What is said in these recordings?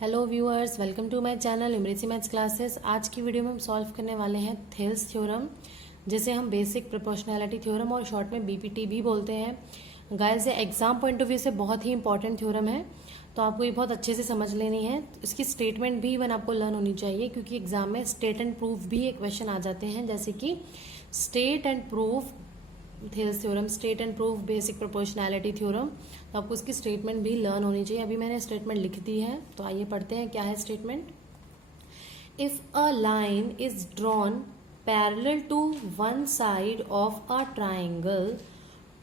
Hello viewers, welcome to my channel इमरेसी maths classes. आज की वीडियो में हम सॉल्व करने वाले हैं थेल्स थ्योरम, जिसे हम बेसिक प्रोपोर्शनैलिटी थ्योरम और शॉर्ट में बीपीटी भी बोलते हैं। गाइस, ये एग्जाम पॉइंट ऑफ व्यू से बहुत ही इंपॉर्टेंट थ्योरम है, तो आपको ये बहुत अच्छे से समझ लेनी है। इसकी स्टेटमेंट भी इवन आपको लर्न होनी चाहिए, क्योंकि एग्जाम में स्टेट एंड प्रूफ भी एक क्वेश्चन आ जाते हैं, जैसे कि state and proof Thales theorem, state and proof basic proportionality theorem. तो आपको इसकी स्टेटमेंट भी लर्न होनी चाहिए। अभी मैंने स्टेटमेंट लिख दी है, तो आइए पढ़ते हैं क्या है statement. If a line is drawn parallel to one side of a triangle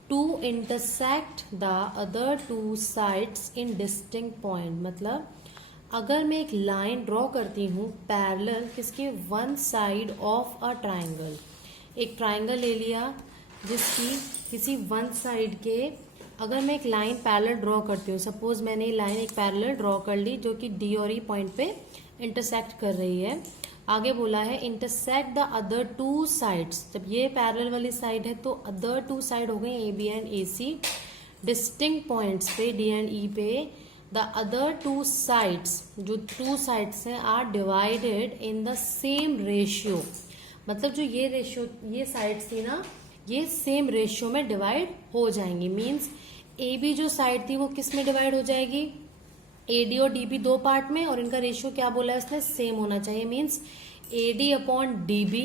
to intersect the other two sides in distinct point, मतलब अगर मैं एक लाइन ड्रॉ करती हूँ पैरेलल किसके, one side of a triangle. एक ट्राइंगल ले लिया जिसकी किसी वन साइड के, अगर मैं एक लाइन पैरेलल ड्रॉ करती हूँ, सपोज मैंने लाइन एक पैरेलल ड्रॉ कर ली जो कि डी और ई पॉइंट पे इंटरसेक्ट कर रही है। आगे बोला है intersect the other two sides. जब ये पैरेलल वाली साइड है तो अदर टू साइड हो गई A B and A C, distinct points पे डी एंड ई पे। द अदर टू साइड्स, जो टू साइड्स हैं, are divided in the same ratio, मतलब जो ये रेशियो, ये साइड्स थी ना, ये सेम रेशियो में डिवाइड हो जाएंगी। मीन्स ए बी जो साइड थी वो किस में डिवाइड हो जाएगी, ए डी और डी बी दो पार्ट में, और इनका रेशियो क्या बोला है उसने, सेम होना चाहिए। Means A D upon D B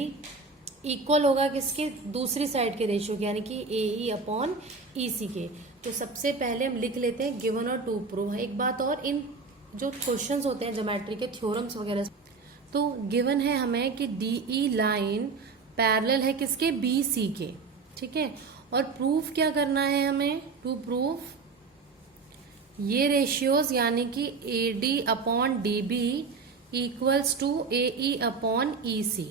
equal होगा किसके, दूसरी साइड के रेशियो के, यानी कि ए ई अपॉन ई सी के। तो सबसे पहले हम लिख लेते हैं गिवन और टू प्रूव। एक बात और, इन जो क्वेश्चंस होते हैं ज्योमेट्री के, थ्योरम्स वगैरह, तो गिवन है हमें कि डी ई लाइन पैरेलल है किसके, बी सी के, ठीक है। और प्रूफ क्या करना है हमें, टू प्रूफ ये रेशियोज, यानी कि A D upon D B equals to A E upon E C,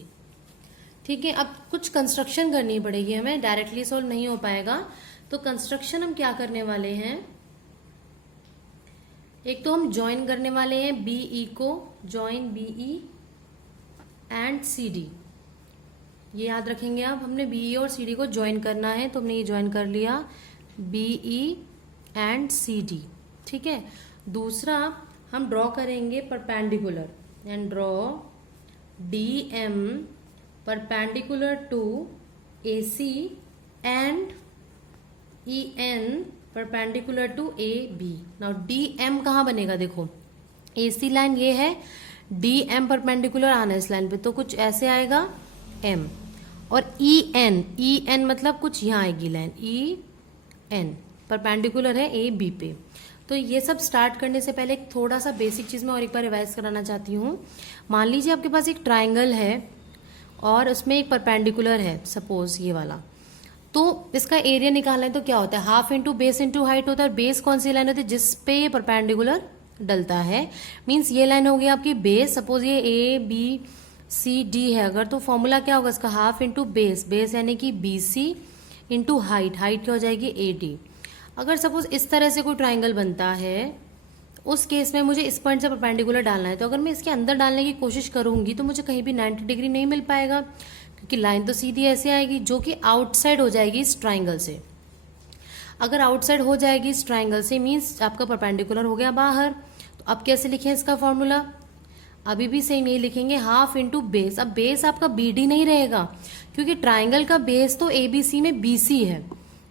ठीक है। अब कुछ कंस्ट्रक्शन करनी पड़ेगी हमें, डायरेक्टली सॉल्व नहीं हो पाएगा। तो कंस्ट्रक्शन हम क्या करने वाले हैं, एक तो हम ज्वाइन करने वाले हैं बी ई को, join B E and C D, ये याद रखेंगे आप। हमने बीई और सी डी को ज्वाइन करना है, तो हमने ये ज्वाइन कर लिया बीई एंड सी डी, ठीक है। दूसरा हम ड्रॉ करेंगे perpendicular, and draw D M perpendicular to A C and E N perpendicular to A B. Now D M कहाँ बनेगा, देखो ए सी लाइन ये है, डी एम परपेंडिकुलर आना इस लाइन पे, तो कुछ ऐसे आएगा एम, और ई एन मतलब कुछ यहाँ आएगी लाइन, ई एन परपेंडिकुलर है ए बी पे। तो ये सब स्टार्ट करने से पहले एक थोड़ा सा बेसिक चीज में और एक बार रिवाइज कराना चाहती हूँ। मान लीजिए आपके पास एक ट्राइंगल है और उसमें एक परपेंडिकुलर है, सपोज ये वाला, तो इसका एरिया निकालना है तो क्या होता है, half into base into height होता है। बेस कौन सी लाइन होती है, जिसपे ये परपेंडिकुलर डलता है। मीन्स ये लाइन होगी आपकी बेस, सपोज ये ए बी सी डी है अगर, तो फॉर्मूला क्या होगा इसका, हाफ इंटू बेस, बेस यानी कि B C into height, height क्या हो जाएगी ए डी। अगर सपोज इस तरह से कोई ट्राइंगल बनता है, उस केस में मुझे इस पॉइंट से परपेंडिकुलर डालना है, तो अगर मैं इसके अंदर डालने की कोशिश करूंगी तो मुझे कहीं भी 90 डिग्री नहीं मिल पाएगा, क्योंकि लाइन तो सीधी ऐसे आएगी जो कि आउटसाइड हो जाएगी इस ट्राइंगल से। अगर आउटसाइड हो जाएगी इस ट्राइंगल से, मीन्स आपका परपेंडिकुलर हो गया बाहर। तो अब कैसे लिखें इसका फॉर्मूला, अभी भी सेम यही लिखेंगे, हाफ इंटू बेस। अब बेस आपका बी डी नहीं रहेगा, क्योंकि ट्राइंगल का बेस तो ए बी सी में बी सी है,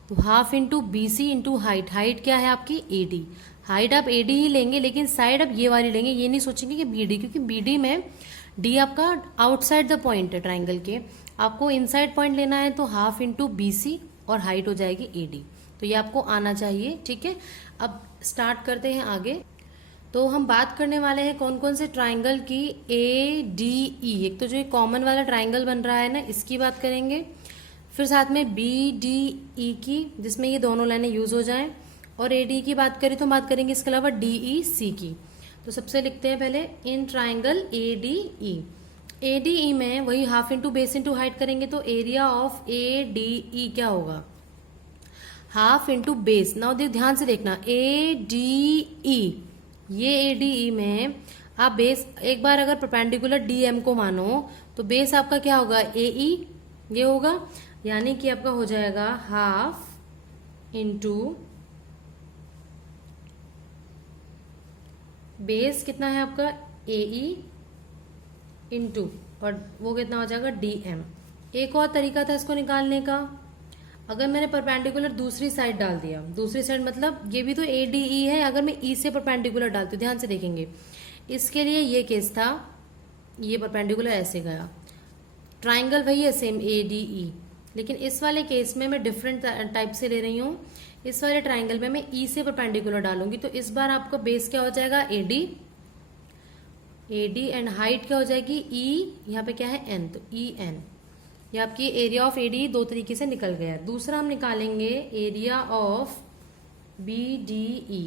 तो half into B C into height, height क्या है आपकी ए डी, हाइट आप ए डी ही लेंगे, लेकिन साइड आप ये वाली लेंगे, ये नहीं सोचेंगे कि बी डी, क्योंकि बी डी में डी आपका आउटसाइड द पॉइंट है ट्राइंगल के, आपको इनसाइड पॉइंट लेना है, तो हाफ इंटू बी सी और हाइट हो जाएगी ए डी। तो ये आपको आना चाहिए, ठीक है। अब स्टार्ट करते हैं आगे। तो हम बात करने वाले हैं कौन कौन से ट्राइंगल की, ए डी ई, एक तो जो कॉमन वाला ट्राइंगल बन रहा है ना, इसकी बात करेंगे, फिर साथ में बी डी ई की, जिसमें ये दोनों लाइनें यूज हो जाएं, और ए डी की बात करें तो बात करेंगे इसके अलावा डी ई सी की। तो सबसे लिखते हैं पहले in triangle A D E. A D E में वही half into base into height करेंगे, तो area of A D E क्या होगा, हाफ इंटू बेस। नाउ ध्यान से देखना, ए डी ई, ये ए डी ई में आप बेस एक बार अगर परपेंडिकुलर डी एम को मानो, तो बेस आपका क्या होगा, ए ई ये होगा, यानी कि आपका हो जाएगा हाफ इंटू बेस कितना है आपका AE इंटू, और वो कितना हो जाएगा DM। एक और तरीका था इसको निकालने का, अगर मैंने परपेंडिकुलर दूसरी साइड डाल दिया, दूसरी साइड मतलब ये भी तो ADE है, अगर मैं E से परपेंडिकुलर डालती हूँ, ध्यान से देखेंगे, इसके लिए ये केस था, ये परपेंडिकुलर ऐसे गया, ट्राइंगल वही है सेम ADE, लेकिन इस वाले केस में मैं डिफरेंट टाइप से ले रही हूँ। इस वाले ट्राइंगल में मैं E से परपेंडिकुलर डालूंगी, तो इस बार आपका बेस क्या हो जाएगा AD एंड हाइट क्या हो जाएगी E, यहाँ पे क्या है N, तो EN। ये आपकी एरिया ऑफ AD दो तरीके से निकल गया। दूसरा हम निकालेंगे एरिया ऑफ BDE।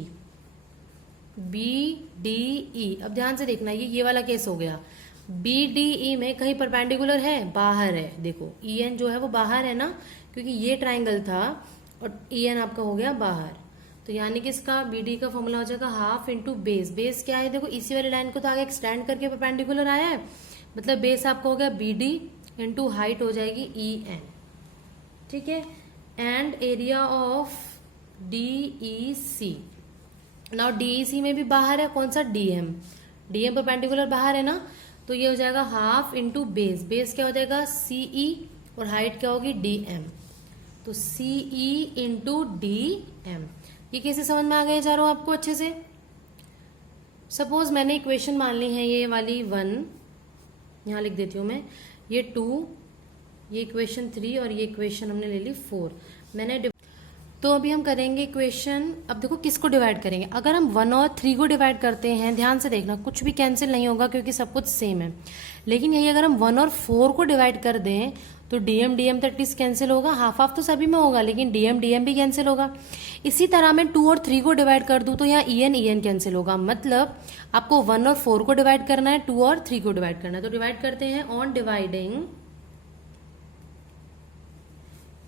BDE अब ध्यान से देखना, ये वाला केस हो गया। BDE में कहीं परपेंडिकुलर है, बाहर है, देखो EN जो है वो बाहर है ना, क्योंकि ये ट्राइंगल था और EN आपका हो गया बाहर, तो यानी कि इसका BD का फॉर्मूला हो जाएगा हाफ इंटू बेस। बेस क्या है, देखो इसी वाली लाइन को तो आगे एक्सटेंड करके परपेंडिकुलर आया है, मतलब बेस आपका हो गया BD इंटू हाइट हो जाएगी EN, ठीक है। And area of DEC, now DEC में भी बाहर है कौन सा, DM परपेंडिकुलर बाहर है ना, तो ये हो जाएगा हाफ इंटू बेस। बेस क्या हो जाएगा CE और हाइट क्या होगी DM, तो CE इंटू DM। ये कैसे समझ में आ गया चारों आपको अच्छे से। सपोज मैंने इक्वेशन मान ली है ये वाली 1, यहाँ लिख देती हूँ मैं, ये 2, ये इक्वेशन 3 और ये इक्वेशन हमने ले ली 4। मैंने तो अभी हम करेंगे इक्वेशन, अब देखो किसको डिवाइड करेंगे। अगर हम 1 और 3 को डिवाइड करते हैं, ध्यान से देखना कुछ भी कैंसिल नहीं होगा क्योंकि सब कुछ सेम है, लेकिन यही अगर हम 1 और 4 को डिवाइड कर दें तो DM तो एटलीस्ट कैंसिल होगा, हाफ हाफ तो सभी में होगा, लेकिन DM भी कैंसिल होगा। इसी तरह मैं 2 और 3 को डिवाइड कर दूं तो यहाँ EN कैंसिल होगा, मतलब आपको 1 और 4 को डिवाइड करना है, 2 और 3 को डिवाइड करना है। तो डिवाइड करते हैं on dividing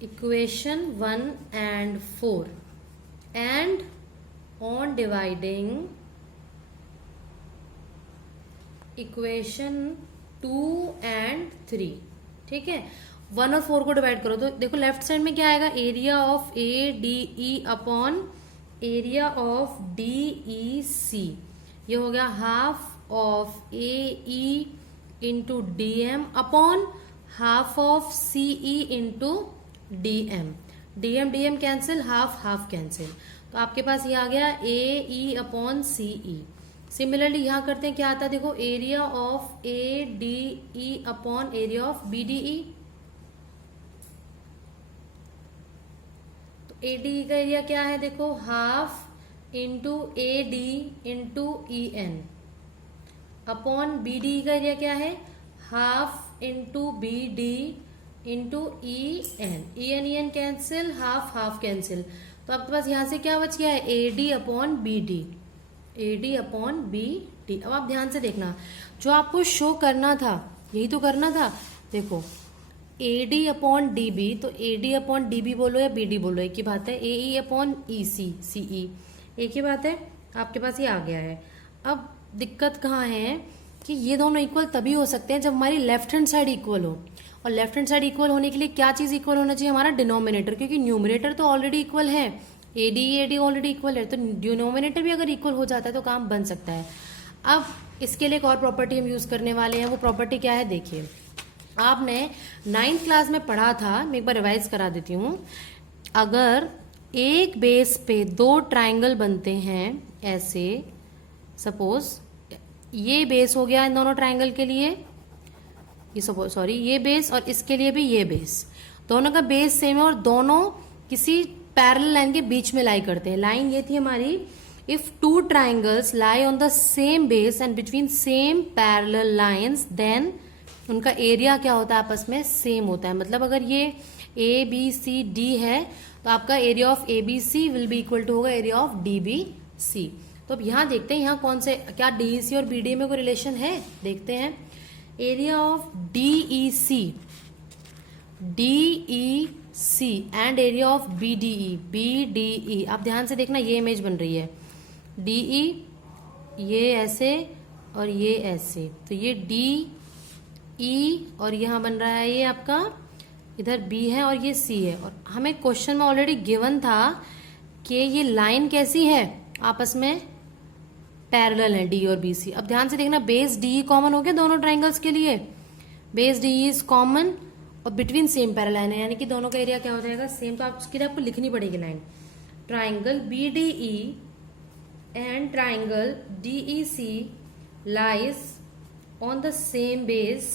equation 1 and 4 and on dividing equation 2 and 3, ठीक है। 1 और 4 को डिवाइड करो तो देखो लेफ्ट साइड में क्या आएगा, area of ADE upon area of DEC, ये हो गया half of AE into DM upon half of CE into DM cancel, half half cancel, तो आपके पास ये आ गया AE अपॉन CE। सिमिलरली यहां करते हैं, क्या आता है देखो, area of ADE upon area of BDE, तो ADE का एरिया क्या है देखो, half into AD into EN upon BDE का एरिया क्या है, half into BD into EN cancel, half half cancel, तो आपके पास यहां से क्या बच गया है, AD अपॉन BD। अब आप ध्यान से देखना, जो आपको शो करना था यही तो करना था, देखो AD अपॉन DB, तो AD अपॉन DB बोलो या BD बोलो एक ही बात है, AE अपॉन CE एक ही बात है, आपके पास ये आ गया है। अब दिक्कत कहाँ है कि ये दोनों इक्वल तभी हो सकते हैं जब हमारी लेफ्ट हैंड साइड इक्वल हो, और लेफ्ट हैंड साइड इक्वल होने के लिए क्या चीज इक्वल होना चाहिए, हमारा डिनोमिनेटर, क्योंकि न्यूमरेटर तो ऑलरेडी इक्वल है, AD ऑलरेडी इक्वल है, तो डिनोमिनेटर भी अगर इक्वल हो जाता है तो काम बन सकता है। अब इसके लिए एक और प्रॉपर्टी हम यूज करने वाले हैं, वो प्रॉपर्टी क्या है देखिए, आपने 9th क्लास में पढ़ा था, मैं एक बार रिवाइज करा देती हूँ। अगर एक बेस पे 2 ट्राइंगल बनते हैं ऐसे, सपोज ये बेस हो गया इन दोनों ट्राइंगल के लिए, ये सपोज सॉरी ये बेस और इसके लिए भी ये बेस, दोनों का बेस सेम है और दोनों किसी पैरेलल लाइन के बीच में लाई करते हैं। लाइन ये थी हमारी, if 2 triangles lie on the same base and between same parallel lines then उनका एरिया क्या होता है, आपस में सेम होता है। मतलब अगर ये ABCD है तो आपका area of ABC will be equal to होगा एरिया ऑफ DBC। तो अब यहाँ देखते हैं यहाँ कौन से, क्या DEC और BDA में कोई रिलेशन है, देखते हैं। Area of DEC and area of BDE, आप ध्यान से देखना, ये इमेज बन रही है DE, ये ऐसे और ये ऐसे, तो ये DE और यहाँ बन रहा है ये आपका, इधर B है और ये C है। और हमें क्वेश्चन में ऑलरेडी गिवन था कि ये लाइन कैसी है, आपस में पैरेलल है डी और बी सी। अब ध्यान से देखना, बेस डी कॉमन हो गया दोनों ट्राइंगल्स के लिए, बेस डी इज कॉमन और बिटवीन सेम पैरेलल है, यानी कि दोनों का एरिया क्या हो जाएगा, सेम। तो आप उसके लिए आपको लिखनी पड़ेगी line, triangle B D E and triangle D E C lies on the same base,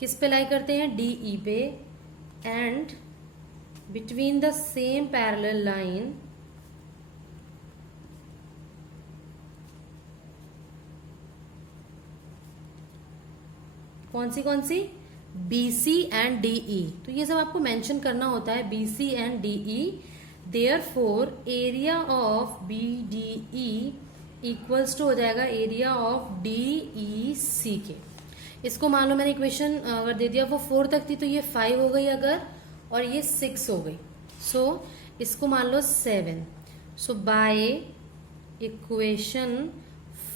किस पे लाई करते हैं, डी ई पे, and between the same parallel line कौन सी BC एंड DE। तो ये सब आपको मेंशन करना होता है, BC एंड DE। Therefore area of BDE equals to हो जाएगा एरिया ऑफ DEC के। इसको मान लो मैंने इक्वेशन अगर दे दिया वो 4 तक थी, तो ये 5 हो गई अगर, और ये 6 हो गई, सो इसको मान लो 7। सो बाय इक्वेशन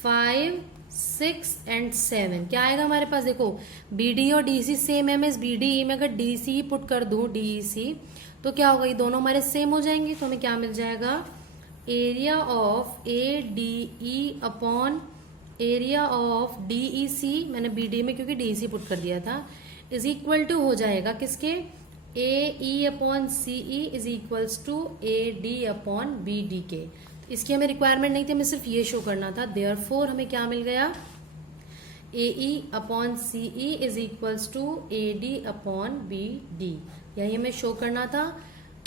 5, 6 एंड 7 क्या आएगा हमारे पास, देखो BD और DC सेम है, मैं इस BDE में अगर DC पुट कर दूं DEC तो क्या होगा, ये दोनों हमारे सेम हो जाएंगे। तो हमें क्या मिल जाएगा, area of ADE upon area of DEC, मैंने BD में क्योंकि DEC पुट कर दिया था, इज इक्वल टू हो जाएगा किसके, AE upon CE is equals to AD upon BD के। इसकी हमें रिक्वायरमेंट नहीं थी, हमें सिर्फ ये शो करना था। देयरफॉर हमें क्या मिल गया, AE upon CE is equals to AD upon BD, यही हमें शो करना था।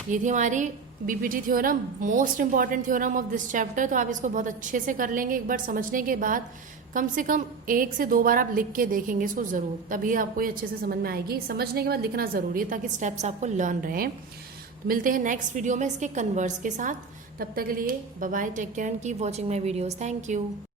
ये थी हमारी BPT theorem, most important theorem of this chapter. तो आप इसको बहुत अच्छे से कर लेंगे, एक बार समझने के बाद कम से कम 1 से 2 बार आप लिख के देखेंगे इसको जरूर, तभी आपको ये अच्छे से समझ में आएगी। समझने के बाद लिखना जरूरी है ताकि स्टेप्स आपको लर्न रहें। तो मिलते हैं नेक्स्ट वीडियो में इसके कन्वर्स के साथ, तब तक के लिए bye bye, take care and keep watching my videos, thank you.